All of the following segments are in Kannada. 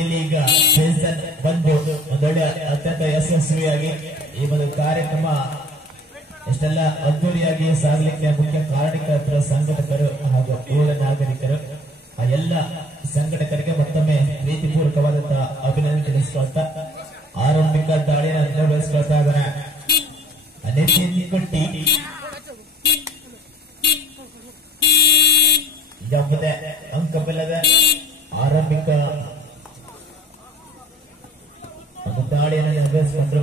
ಧಾವಳಿಯಲ್ಲಿ ಈಗ ಸೀಸನ್ ಬಂದು ಒಂದೊಳ್ಳೆ ಅತ್ಯಂತ ಯಶಸ್ವಿಯಾಗಿ ಈ ಒಂದು ಕಾರ್ಯಕ್ರಮ ಎಷ್ಟೆಲ್ಲ ಅದ್ದೂರಿಯಾಗಿ ಸಾಗಲಿಕ್ಕೆ ಮುಖ್ಯ ಕಾರಣಿಕರು ಸಂಘಟಕರು ಹಾಗೂ ಊರ ನಾಗರಿಕರು ಆ ಎಲ್ಲ ಸಂಘಟಕರಿಗೆ ಮತ್ತೊಮ್ಮೆ ಪ್ರೀತಿಪೂರ್ವಕವಾದಂತಹ ಅಭಿನಂದನೆ ತಿಳಿಸಿಕೊಳ್ತಾ ಆರಂಭಿಕ ದಾಳಿಯನ್ನು ನಿರ್ವಹಿಸಿಕೊಳ್ತಾ ಇದ್ದಾರೆ ನಿತಿನ್ ಕುಟ್ಟಿ. ಯಾವುದೇ ಅಂಕವಿಲ್ಲದ ಆರಂಭಿಕ ಒಂದು ದಾಳಿಯನ್ನು ನಿರ್ವಹಿಸಿಕೊಂಡ್ರು.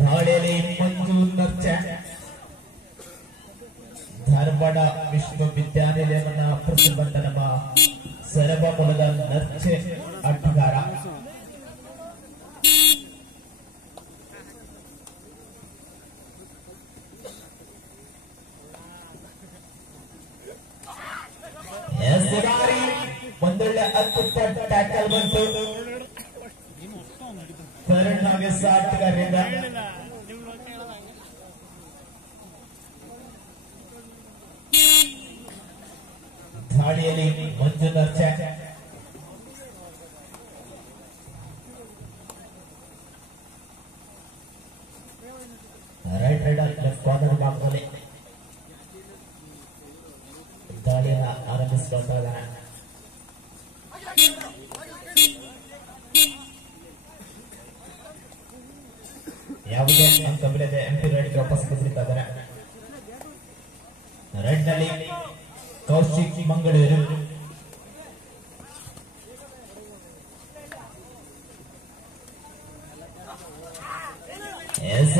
ದಾಳಿಯಲ್ಲಿ ಮಂಜು ನರ್ಚ ಧಾರವಾಡ ವಿಶ್ವವಿದ್ಯಾನಿಲಯವನ್ನ ಪ್ರತಿಬಂಧ ನಮ್ಮ ಸರಬ ಮೂಲದ ನರ್ಚೆ ಆಟಗಾರ. ಒಂದೊಳ್ಳೆ ಅತ್ಯುತ್ತಮ ಟ್ಯಾಕಲ್ ಬಂತು ಫರ್ನಾಂಡಿಸ್ ಆಟಗಾರರಿಂದ. ದಾಳಿಯಲ್ಲಿ ಮಂಜು ನರ್ಚ ರೈಟ್ ರೈಡರ್ ಲೆಫ್ಟ್ ಕಾರ್ನರ್ ಭಾಗದಲ್ಲಿ ದಾಳಿಯನ್ನು ಆರಂಭಿಸಿಕೊಳ್ತಾ ಇದ್ದಾನೆ. ಯಾವುದೇ ಅಂಕವಿಲ್ಲದೆ ಎಂಪಿ ರೈಡ್ಗೆ ವಾಪಸ್ ಬಂದಿರ್ತಾ ಇದ್ದಾರೆ. ರೈಡ್ ನಲ್ಲಿ ಕೌಶಿಕ್ ಮಂಗಳೂರು,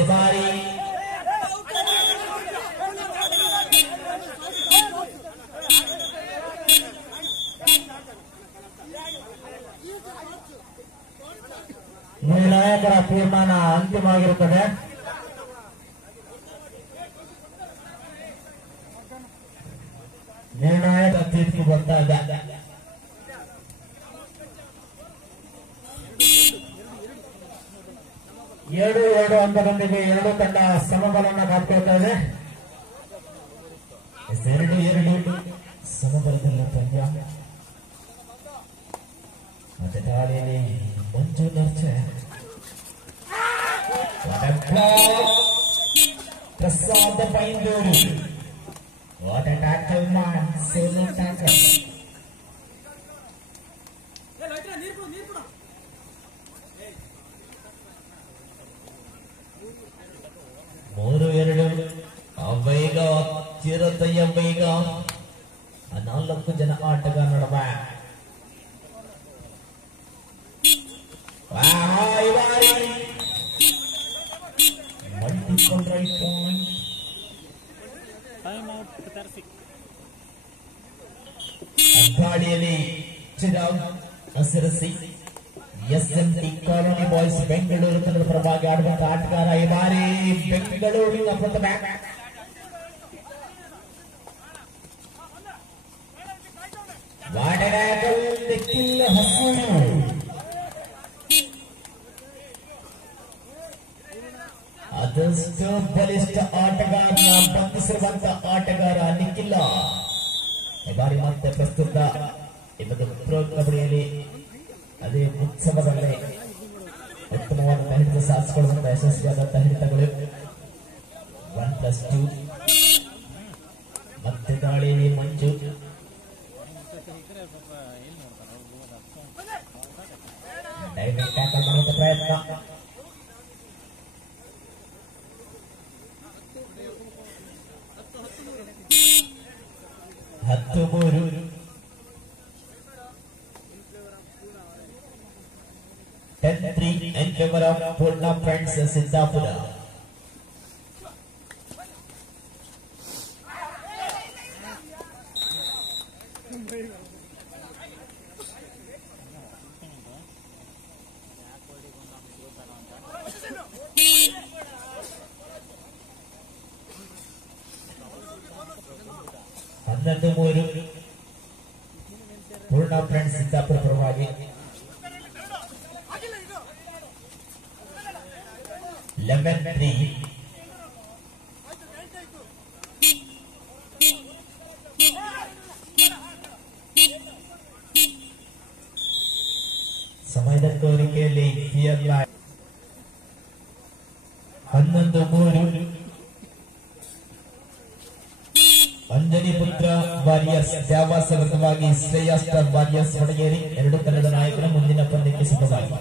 ಬಾರಿ ನಿರ್ಣಾಯಕರ ತೀರ್ಮಾನ ಅಂತಿಮವಾಗಿರುತ್ತದೆ. ನಿರ್ಣಾಯಕ ತೀರ್ಪು ಬರ್ತಾ ಇದೆ. ಎರಡು ಅಂಕದೊಂದಿಗೆ ಎರಡು ತಂಡ ಸಮಬಲವನ್ನು ಕಾಪಾಡ್ತಾ ಇದೆ. 2-2 ಸಮಬಲದಲ್ಲಿ ಪಂದ್ಯ. ಮತ್ತೆ ದಾಳಿಯಲ್ಲಿ ಮಂಜು ನರ್ಚೆ ಪ್ರಸಾದ Byndoor. What a tackle, man. Solo tackle. 3-2 ಬೇಗ ಚಿರತೆಯ ಬೇಗ 4 ಜನ ಆಟಗಾರ ನಡುವೆ ಮಲ್ಟಿಪಲ್ ರೈಟ್ ಪಾಯಿಂಟ್. ಗಾಡಿಯಲ್ಲಿ ಚಿರಾಗ್ ಹಸಿರಸಿ ಎಸ್ಎಂಟಿ ಕಾಲೋನಿ ಬಾಯ್ಸ್ ಬೆಂಗಳೂರು ತಂಡದ ಪರವಾಗಿ ಆಡುವಂತ ಆಟಗಾರ ಈ ಬಾರಿ ಬೆಂಗಳೂರಿನ ಪ್ರಥಮ. ಅದಷ್ಟು ಬಲಿಷ್ಠ ಆಟಗಾರನ ಬಂಧಿಸಿರುವಂತ ಆಟಗಾರ ನಿಖಿಲ ಈ ಬಾರಿ ಮತ್ತೆ ಪ್ರಸ್ತುತ ಇವತ್ತು ಪ್ರೋ ಕಬಡ್ಡಿಯಲ್ಲಿ ಅದೇ ಉತ್ಸವದಲ್ಲಿ ಉತ್ತಮವಾದ ಹಿಡಿತ ಸಾಧಿಸಿಕೊಳ್ಳುವಂತಹ ಯಶಸ್ವಿಯಾದಂತಹ ಹಿಡಿತಗಳು 1+2. ಮತ್ತೆ ದಾಳಿಯಲ್ಲಿ ಮಂಜು ಡೈವಿಂಗ್ ಟ್ಯಾಕಲ್ ಮಾಡುವಂತ ಪ್ರಯತ್ನ. ಹತ್ತು 3 10-3 in favor of Purna Friends Siddhapura. ಹನ್ನೊಂದು 3 ಪೂರ್ಣ ಫ್ರೆಂಡ್ಸ್ ಸಿದ್ದಾಪುರ ಪರವಾಗಿ. 11-3 ದಾಳಿಯಲ್ಲಿ ಫಿಯರ್ಲೈನ್ 11-3 ಅಂಜನಿ ಪುತ್ರ ವಾರಿಯರ್ಸ್ ದ್ಯಾವಾಸ ವಿರುದ್ಧವಾಗಿ ಶ್ರೇಯಾ ಸ್ಟಾರ್ ವಾರಿಯರ್ಸ್ ಹೊಡಗೇರಿ ಎರಡು ತಂಡದ ನಾಯಕರು ಮುಂದಿನ ಪಂದ್ಯಕ್ಕೆ ಸಿದ್ಧವಾಗಿ.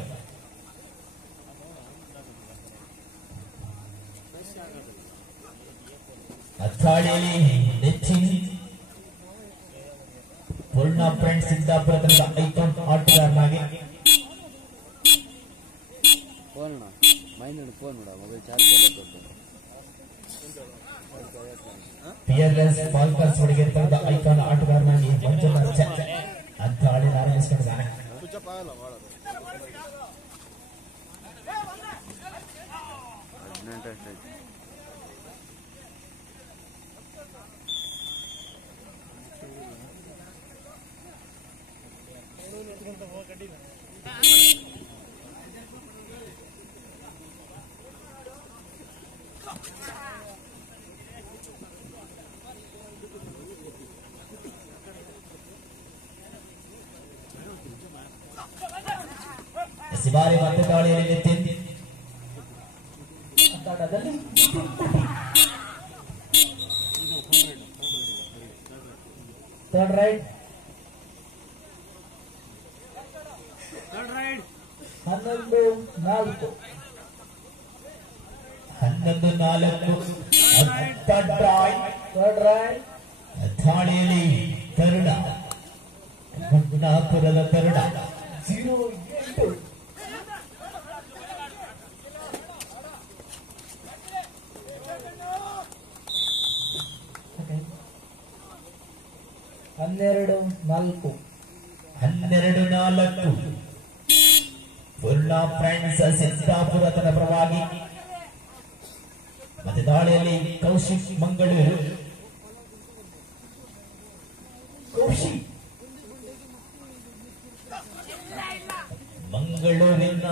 ಅಥಾಳಿಯಲ್ಲಿ ನೆಚ್ಚಿನ ಪೂರ್ಣ ಫ್ರೆಂಡ್ಸ್ ಸಿದ್ದಾಪುರ ತಂಡದ ಐಕಾನ್ ಆಟಗಾರನಾಗಿ ಪಿಯರ್ಲೆಸ್ ಫಾಲ್ಕನ್ಸ್ ಹೊಡಗೇರಿ ತಂಡದ ಐಕಾನ್ ಆಟಗಾರನಾಗಿ ಮಂಜುನಾಥ್ ಅಥಾಳಿ ಆರಂಭಿಸಿಕೊಂಡಿದ್ದಾನೆ. ಬಾರಿ ಮತ್ತೆ ದಾಳಿಯಲ್ಲಿ ನಿತಿನ್ ಥರ್ಡ್ ರೈಟ್ 11-4 ದಾಳಿಯಲ್ಲಿ ಕರುಣ ಗುಡ್ನಾಪುರದ ಕರುಣ 0-8 12-4 ಪೂರ್ಣ ಫ್ರೆಂಡ್ಸ್ ಸಿದ್ದಾಪುರ ತನ್ನ ಪರವಾಗಿ. ಮತ್ತೆ ದಾಳಿಯಲ್ಲಿ ಕೌಶಿಕ್ ಮಂಗಳೂರು ಮಂಗಳೂರಿನ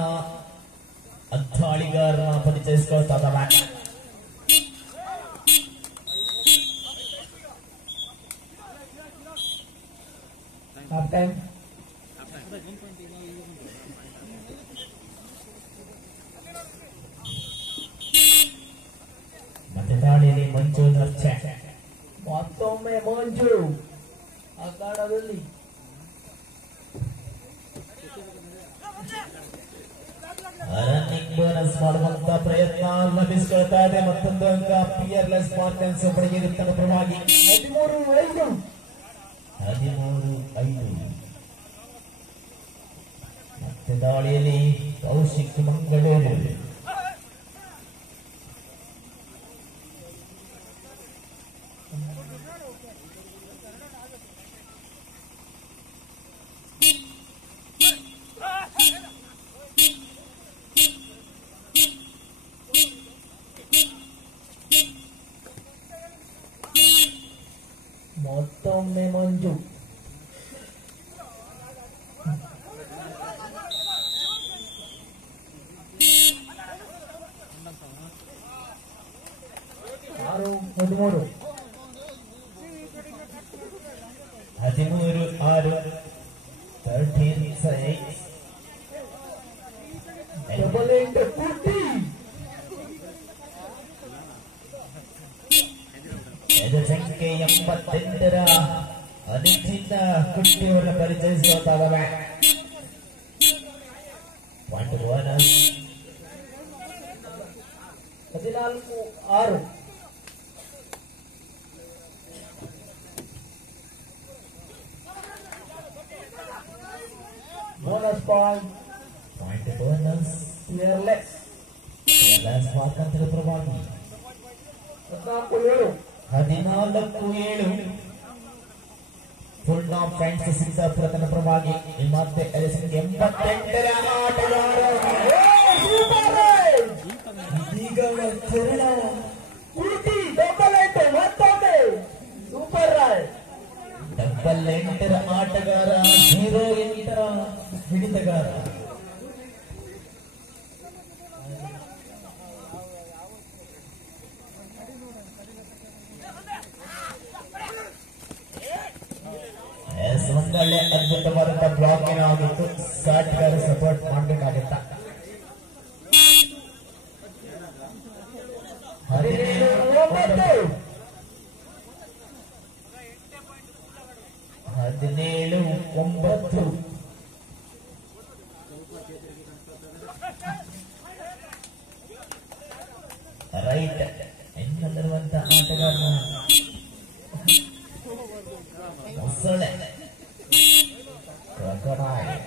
ಅಥಾಳಿಗಾರನ ಪರಿಚಯಿಸಿಕೊಳ್ತಾ ಇದ್ದಾನೆ. ಮತ್ತೆ ದಾಳಿಯಲ್ಲಿ ಮಂಜು ನರ್ಚೆ ಮತ್ತೊಮ್ಮೆ ಮಂಜು ಅಖಾಡದಲ್ಲಿ ರನ್ನಿಂಗ್ ಬೋನಸ್ ಮಾಡುವಂತ ಪ್ರಯತ್ನ ಲಭಿಸಿಕೊಳ್ತಾ ಇದೆ. ಮತ್ತೊಂದು ಅಂಕ ಪಿಯರ್ಲೆಸ್ ಫಾಲ್ಕನ್ಸ್ ಹೊಡಗೇರಿ ತಂಡದ ಪರವಾಗಿ 13-5 ಮತ್ತೆ ದಾಳಿಯಲ್ಲಿ ಕೌಶಿಕ್ ಮಂಗಳೂರು ಮತ್ತೊಮ್ಮೆ ಮಂಜು ಆರು 13 13-6 13-6 ಸಂಖ್ಯೆ 88ರ ಅನಿಶ್ಚಿತ ಕುಟ್ಟಿಯವರನ್ನು ಪರಿಚಯಿಸುವಂತಾಗವೆ. Point bonus 14-6 bonus point bonus peerless ಸ್ವಾತಂತ್ರ್ಯ ಪರವಾಗಿ 14-7 ಪೂರ್ಣ ಫ್ರೆಂಡ್ಸ್ ಸಿದ್ದಾಪುರ ತನ್ನ ಪರವಾಗಿ. ಮತ್ತೆ 88ರ ಆಟಗಾರ ಈಗ ಡಬಲ್ 8ರ ಆಟಗಾರ 08ರ ಹಿಡಿತಗಾರ. ಒಂದೊಳ್ಳೆ ಅದ್ಭುತವಾದಂತಹ ಬ್ಲಾಕ್ ಏನಾಗಿತ್ತು, ಸಾಟ್ಗಾರ ಸಪೋರ್ಟ್ ಮಾಡಬೇಕಾಗಿತ್ತ. 9. ರೈಟ್ ಇನ್ನಲ್ಲಿರುವಂತ ಆಟಗಾರನ ಮೊಸಳೆ ಕ್ರೊಕೊಡೈಲ್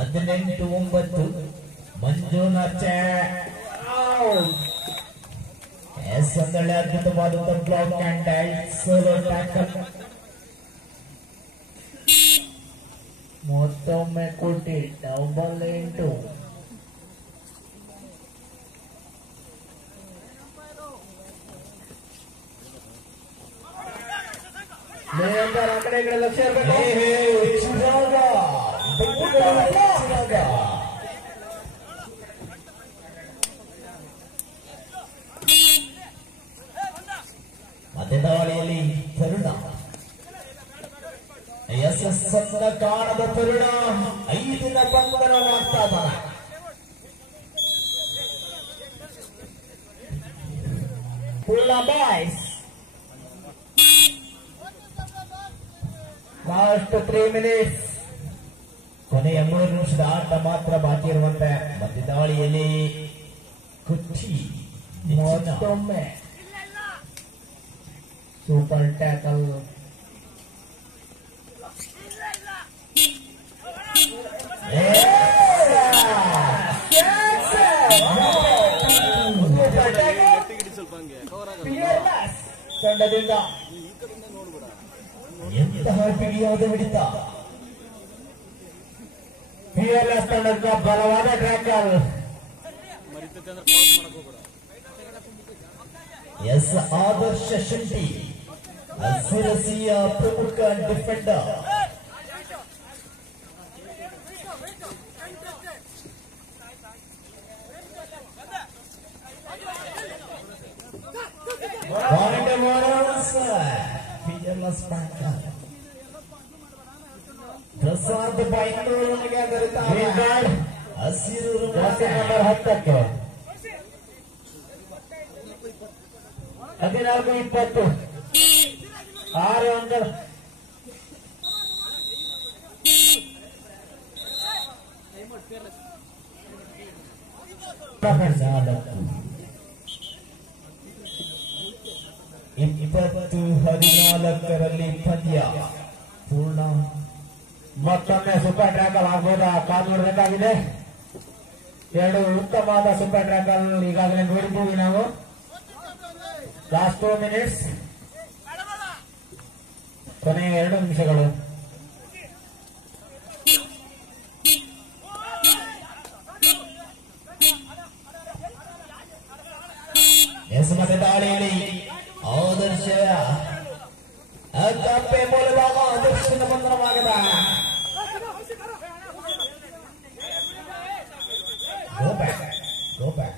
18-9 ಮಂಜುನಾಥ್ ಒಂದೊಳ್ಳೆ ಅದ್ಭುತವಾದಂತ ಬ್ಲಾಕ್ ಅಂಡ್ ಸೋಲೋ ಟ್ಯಾಕಲ್ ಮತ್ತೊಮ್ಮೆ ಕೊಟ್ಟಿ 8. ಆ ಕಡೆ ಈ ಕಡೆ ಲಕ್ಷ್ಯ ಇರಬೇಕು. ಮಧ್ಯದಾಳಿಯಲ್ಲಿ ತರುಣ ಯಶಸ್ಸನ್ನ ಕಾಣದ ತರುಣ 5ನ ಬಂಧನ ಮಾಡ್ತಾ ಇದ್ದಾನೆ. ಬಾಯ್ಸ್ ಲಾಸ್ಟ್ 3 ಮಿನಿಟ್ಸ್, ಕೊನೆಯ 3 ನಿಮಿಷದ ಆಟ ಮಾತ್ರ ಬಾಕಿ ಇರುವಂತೆ ಮಧ್ಯದಾಳಿಯಲ್ಲಿ ಕುಚ್ಚಿ ಮತ್ತೊಮ್ಮೆ ಸೂಪರ್ ಟ್ಯಾಕಲ್. ತಂಡದಿಂದ ಎಂತಹ ಬಿಗಿಯಾದ ಹಿಡಿತ. ಪಿಎಲ್ಎಸ್ ತಂಡದ ಬಲವಾದ ಟ್ಯಾಕಲ್. ಎಸ್ ಆದರ್ಶ ಶೆಟ್ಟಿ ಸಿರಸಿಯ ಪ್ರಮುಖ ಡಿಫೆಂಡರ್. ಪಿಎಲ್ಎಸ್ ಬ್ಯಾಂಕ್ ಪ್ರಸಾದ್ ಬೈಂದೂರಿಗೆ ಹಸಿರು ನಂಬರ್ 10ಕ್ಕೆ 14-20 6 ಅಂಕಲ್. ಇಪ್ಪತ್ತು 14ರಲ್ಲಿ ಪಂದ್ಯ ಪೂರ್ಣ. ಮತ್ತೊಮ್ಮೆ ಸೂಪರ್ ಟ್ರ್ಯಾಕಲ್ ಆಗ್ಬೋದಾ ಕಾದು ನೋಡಬೇಕಾಗಿದೆ. 2 ಉತ್ತಮವಾದ ಸೂಪರ್ ಟ್ರ್ಯಾಕಲ್ ಈಗಾಗಲೇ ನೋಡಿದ್ದೀವಿ ನಾವು. ಲಾಸ್ಟ್ 2 ಮಿನಿಟ್ಸ್, ಕೊನೆಯ 2 ನಿಮಿಷಗಳು. ಮತ್ತೆ ದಾಳಿಯಲ್ಲಿ ಆದರ್ಶ ಕಪ್ಪೆ ಮೂಲಭಾಗ ಆದರ್ಶದ ಬಂಧನವಾಗದ. Go back.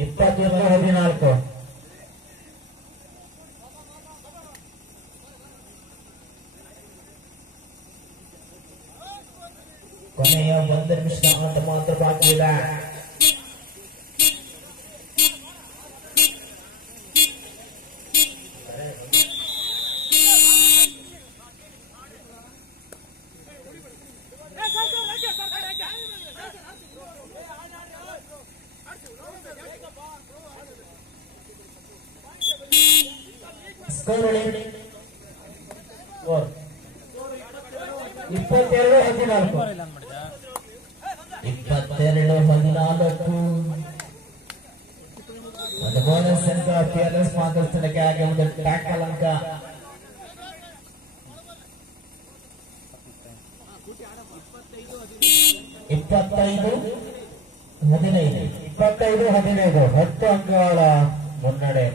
21-14 ಕೊನೆಯ 1 ನಿಮಿಷದ ಆಟ ಮಾತ್ರ ಬಾಕಿ ಇದೆ. ಸ್ಕೋರ್ 22-14 ಒಂದು ಬೋನಸ್ ಅಂಕ ಪಿಎಲ್ಎಸ್ ಮಾತೃಸ್ಥಳಕ್ಕೆ ಆಗಿ ಒಂದು ಟ್ಯಾಕಲ್ ಅಂಕ. ಇಪ್ಪತ್ತೈದು 15 10 ಅಂಕಗಳ ಮುನ್ನಡೆ.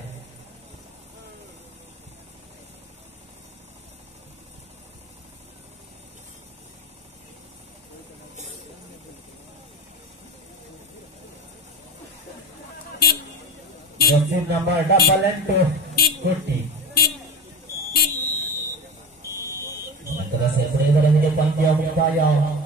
ನಂಬರ್ 8 ಕೊಟ್ಟಿ ಅಧ್ಯಾಯ